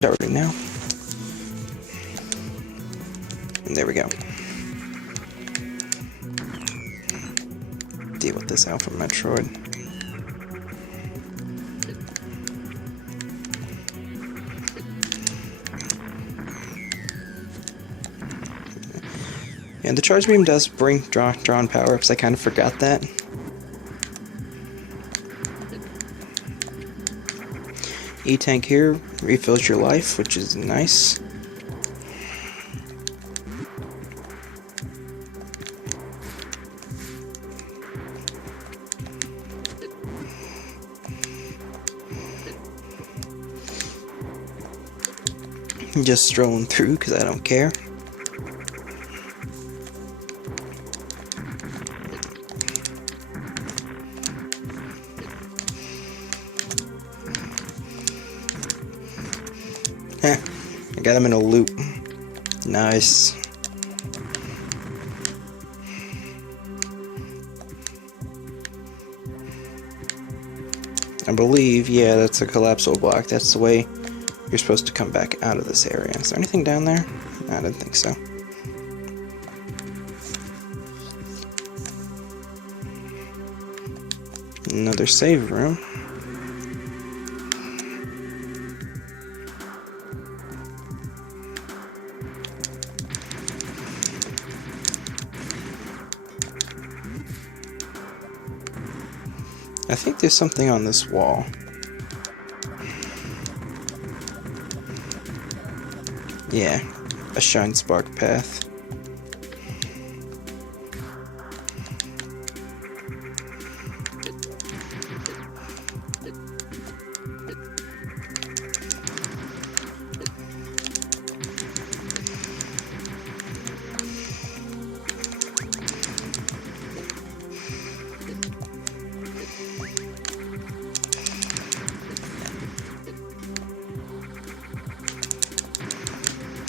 Starting now. And there we go. Deal with this Alpha Metroid. And the charge beam does bring drawn power-ups. I kind of forgot that. E-tank here refills your life, which is nice. Just strolling through because I don't care. I got him in a loop. Nice. I believe, yeah, that's a collapsible block. That's the way you're supposed to come back out of this area. Is there anything down there? I didn't think so. Another save room. I think there's something on this wall. Yeah, a shine spark path.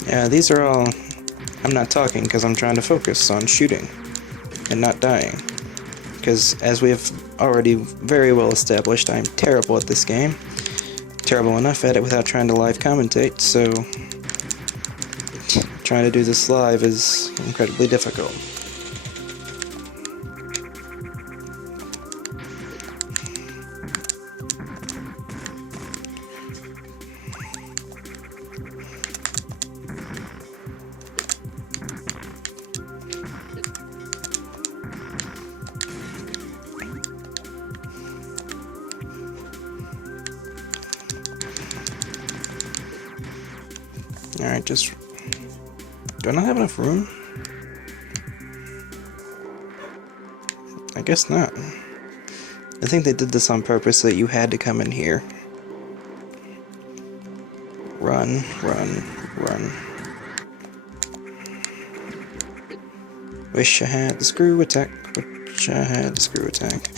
Yeah, these are all... I'm not talking because I'm trying to focus on shooting and not dying. Because as we have already very well established, I'm terrible at this game. Terrible enough at it without trying to live commentate, so trying to do this live is incredibly difficult. Alright, just... Do I not have enough room? I guess not. I think they did this on purpose so that you had to come in here. Run, run, run. Wish I had the screw attack. Wish I had the screw attack.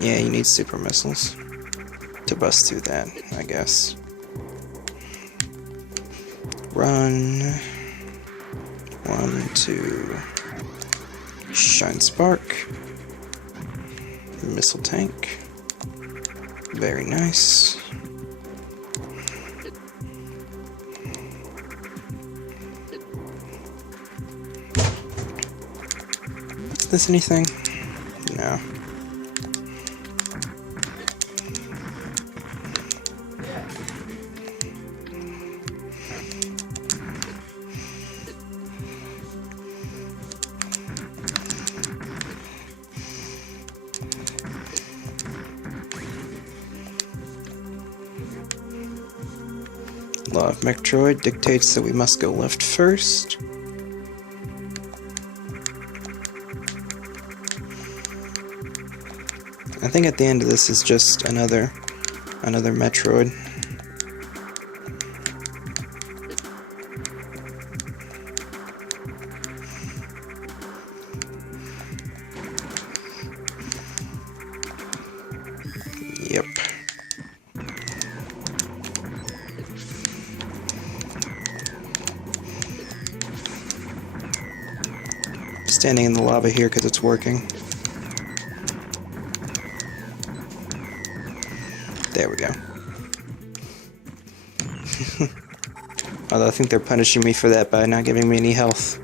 Yeah, you need super missiles to bust through that, I guess. Run. 1, 2. Shine spark. Missile tank. Very nice. Is this anything? No. Law of Metroid dictates that we must go left first. I think at the end of this is just another Metroid. Yep. Standing in the lava here because it's working. There we go. Although I think they're punishing me for that by not giving me any health.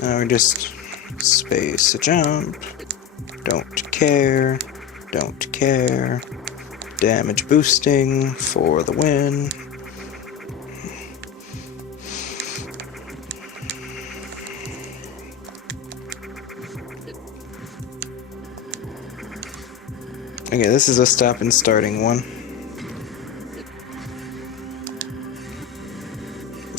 Now we're just space a jump. Don't care. Don't care. Damage boosting for the win. Okay, this is a stop and starting one.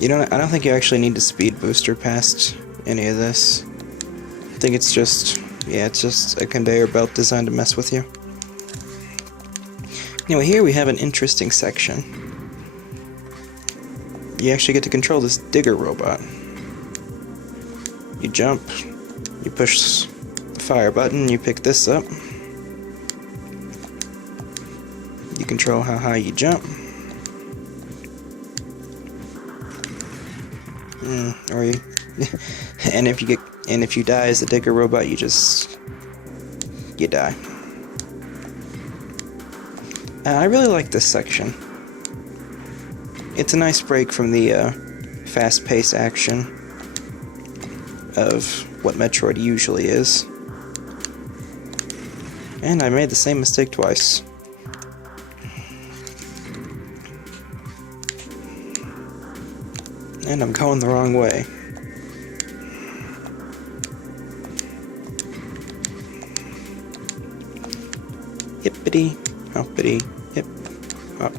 I don't think you actually need to speed booster past any of this. I think it's just, yeah, it's just a conveyor belt designed to mess with you. Anyway, here we have an interesting section. You actually get to control this digger robot. You jump, you push the fire button, you pick this up. You control how high you jump. Or you and if you die as a digger robot, you die. I really like this section. It's a nice break from the fast-paced action of what Metroid usually is. And I made the same mistake twice. And I'm going the wrong way. Hippity, hoppity, hip, hop.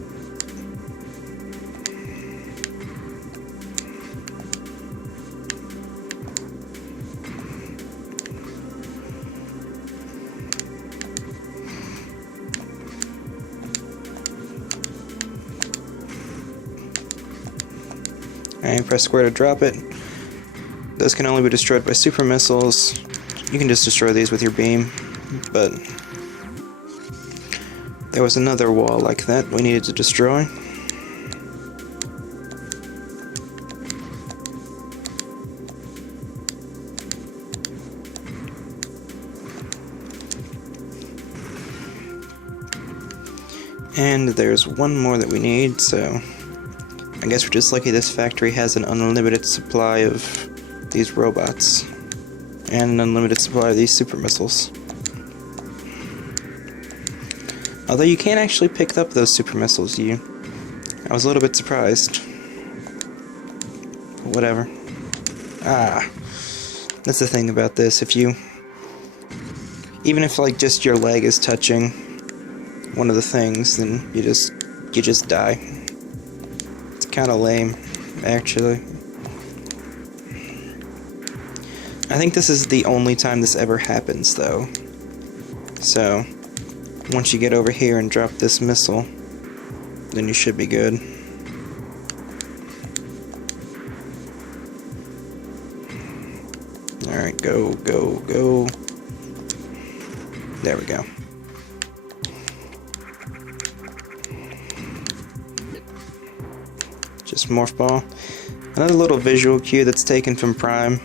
And press square to drop it. Those can only be destroyed by super missiles. You can just destroy these with your beam, but there was another wall like that we needed to destroy. And there's one more that we need, so I guess we're just lucky this factory has an unlimited supply of these robots and an unlimited supply of these super missiles. Although you can't actually pick up those super missiles, I was a little bit surprised. Whatever. That's the thing about this. Even if like just your leg is touching one of the things, then you just die. It's kind of lame, actually. I think this is the only time this ever happens, though. So once you get over here and drop this missile, then you should be good. Alright, go, go, go. There we go. Just Morph Ball. Another little visual cue that's taken from Prime.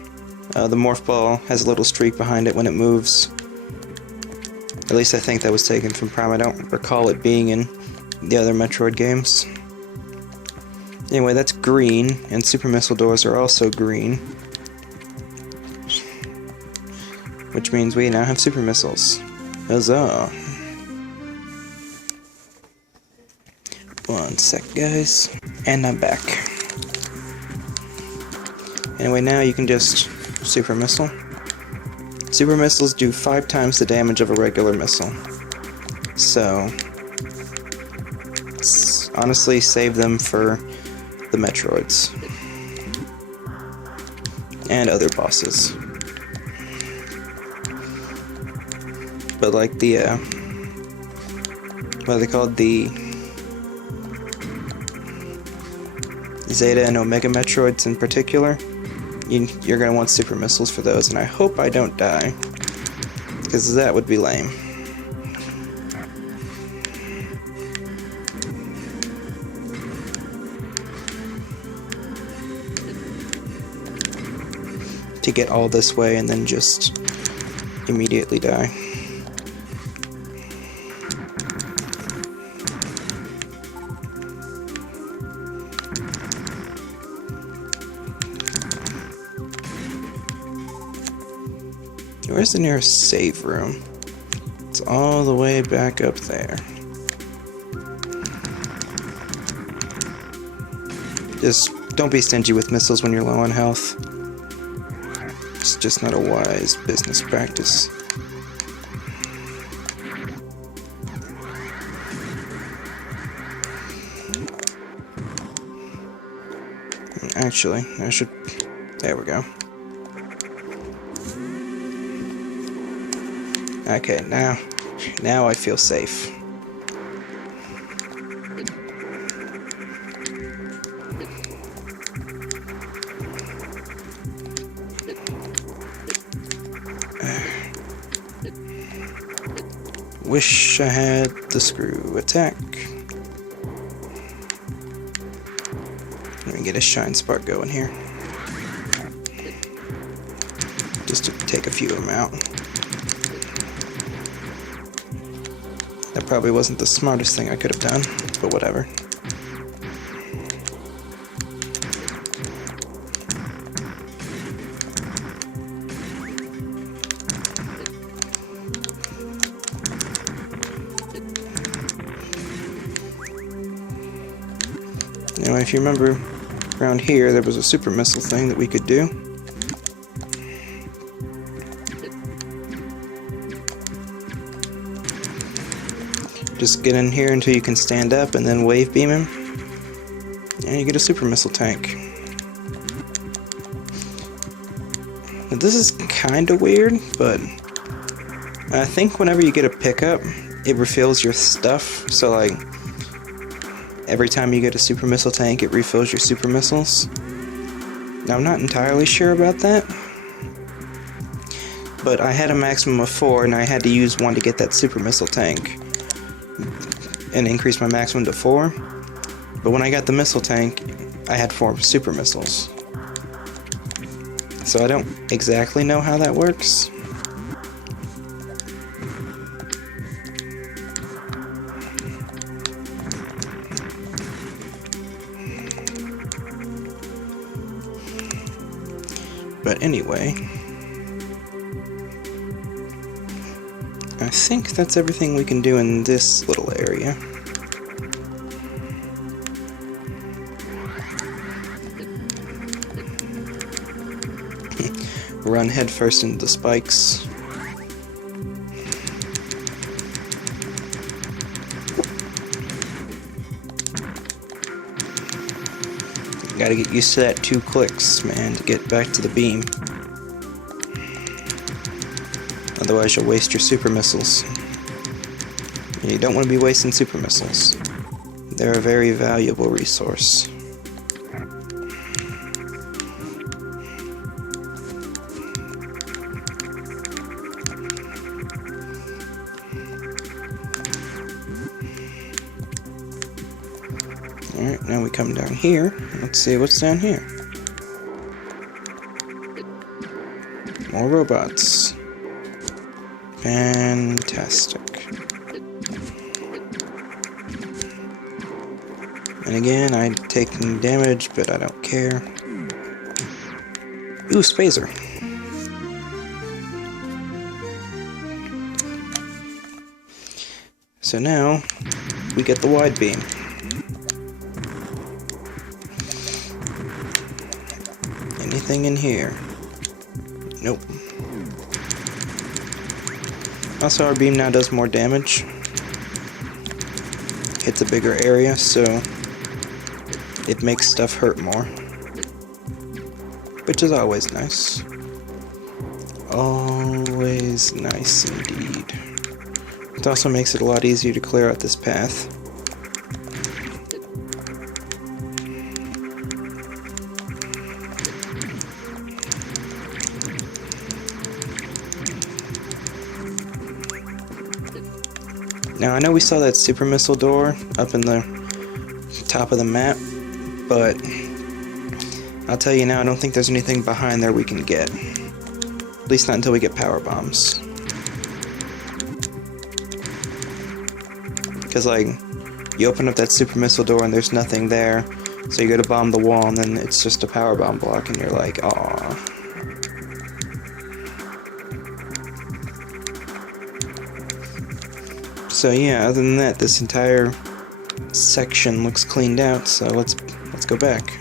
The Morph Ball has a little streak behind it when it moves. At least I think that was taken from Prime. I don't recall it being in the other Metroid games. Anyway, that's green, and super missile doors are also green. Which means we now have super missiles. Huzzah! One sec, guys. And I'm back. Anyway, now you can just super missile. Super missiles do 5 times the damage of a regular missile. So, honestly, save them for the Metroids. And other bosses. But like the, what are they called? The Zeta and Omega Metroids in particular, you're going to want super missiles for those, and I hope I don't die, because that would be lame. To get all this way and then just immediately die. Where's the nearest save room? It's all the way back up there. Just don't be stingy with missiles when you're low on health. It's just not a wise business practice. Actually, I should... There we go. Okay, now I feel safe. Wish I had the screw attack. Let me get a shine spark going here. Just to take a few of them out. That probably wasn't the smartest thing I could have done, but whatever. Now, if you remember, around here there was a super missile thing that we could do. Just get in here until you can stand up and then wave beam him. And you get a super missile tank. Now, this is kind of weird, but I think whenever you get a pickup, it refills your stuff. So like, every time you get a super missile tank, it refills your super missiles. Now, I'm not entirely sure about that, but I had a maximum of 4 and I had to use 1 to get that super missile tank and increase my maximum to 4. But when I got the missile tank, I had 4 super missiles. So I don't exactly know how that works. But anyway, I think that's everything we can do in this little area. Run headfirst into the spikes. Gotta get used to that 2 clicks, man, to get back to the beam. Otherwise you'll waste your super missiles. And you don't want to be wasting super missiles. They're a very valuable resource. Alright, now we come down here. Let's see what's down here. More robots. Fantastic. And again, I'm taking damage, but I don't care. Ooh, Spazer. So now, we get the wide beam. Anything in here? Nope. Also, our beam now does more damage. Hits a bigger area, so it makes stuff hurt more. Which is always nice. Always nice indeed. It also makes it a lot easier to clear out this path. Now, I know we saw that super missile door up in the top of the map, but I'll tell you now, I don't think there's anything behind there we can get. At least not until we get power bombs. Because, like, you open up that super missile door and there's nothing there, so you go to bomb the wall and then it's just a power bomb block and you're like, aww. So yeah, other than that, this entire section looks cleaned out, so let's go back.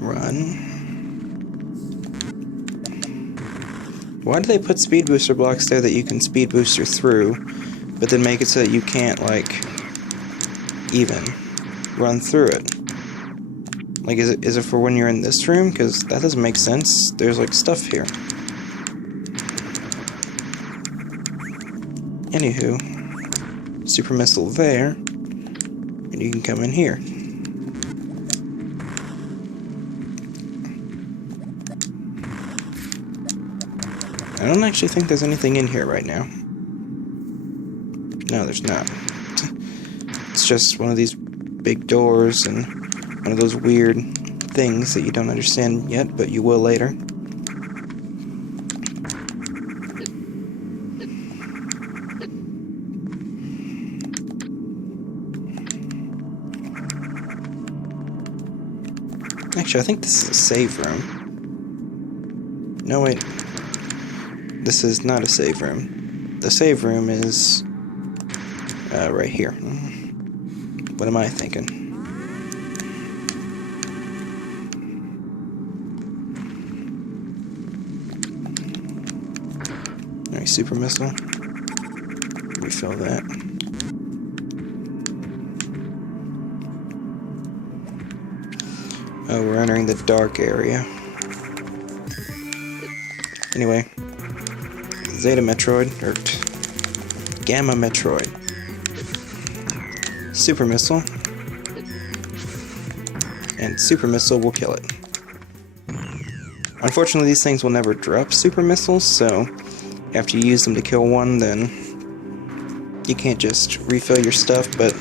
Run. Why do they put speed booster blocks there that you can speed booster through, but then make it so that you can't, like, even run through it? Like, is it for when you're in this room? Because that doesn't make sense. There's, like, stuff here. Anywho, super missile there, and you can come in here. I don't actually think there's anything in here right now. No, there's not. It's just one of these big doors and one of those weird things that you don't understand yet, but you will later. Actually, I think this is a save room. No, wait. This is not a save room. The save room is right here. What am I thinking? Alright, super missile. Refill that. Oh, we're entering the dark area. Anyway. Zeta Metroid, or Gamma Metroid. Super Missile. And Super Missile will kill it. Unfortunately, these things will never drop Super Missiles, so after you use them to kill one, then you can't just refill your stuff, but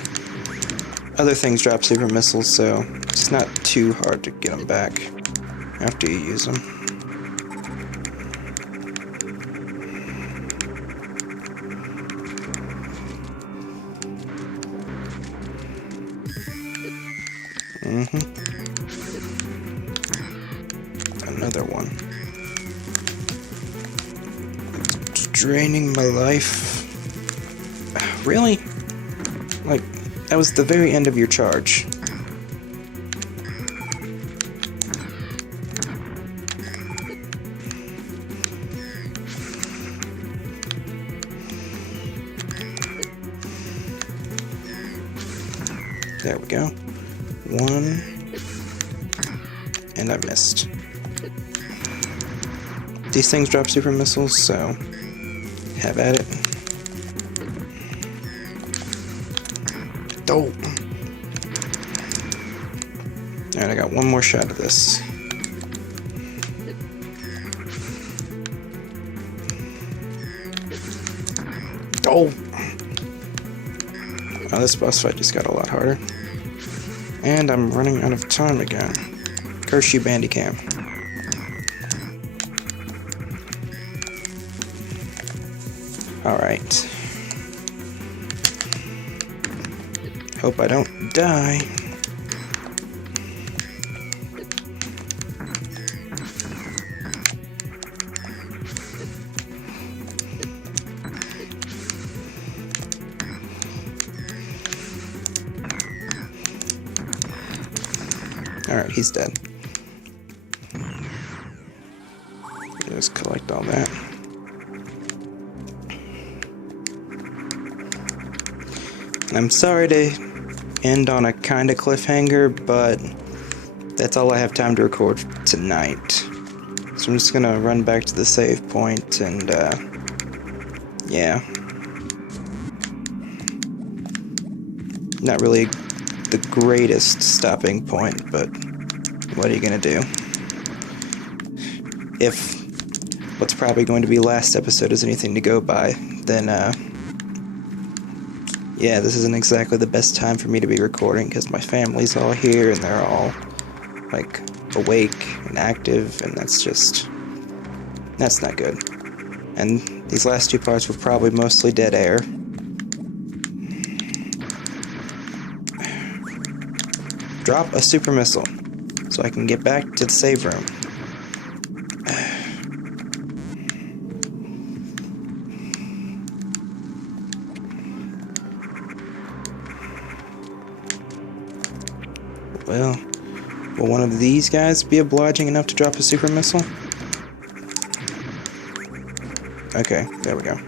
other things drop Super Missiles, so it's not too hard to get them back after you use them. Another one. It's draining my life. Really? Like, that was the very end of your charge. There we go. One. And I missed. These things drop super missiles, so have at it. Oh! Alright, I got one more shot of this. Oh! Oh, this boss fight just got a lot harder. And I'm running out of time again. Curse you, Bandicam. Alright. Hope I don't die. Alright, he's dead. Just collect all that. I'm sorry to end on a kind of cliffhanger, but that's all I have time to record tonight. So I'm just gonna run back to the save point and, yeah. Not really the greatest stopping point, but what are you gonna do? If what's probably going to be last episode is anything to go by, then, yeah, this isn't exactly the best time for me to be recording because my family's all here and they're all, like, awake and active, and that's not good. And these last two parts were probably mostly dead air. Drop a super missile so I can get back to the save room. Well, will one of these guys be obliging enough to drop a super missile? Okay, there we go.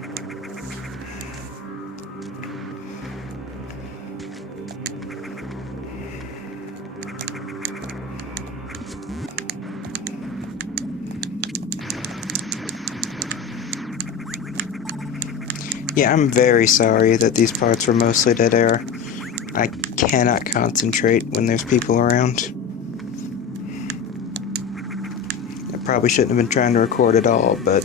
Yeah, I'm very sorry that these parts were mostly dead air. I cannot concentrate when there's people around. I probably shouldn't have been trying to record at all, but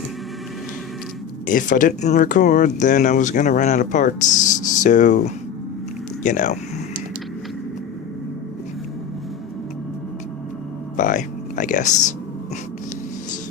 if I didn't record, then I was gonna run out of parts, so, you know. Bye, I guess.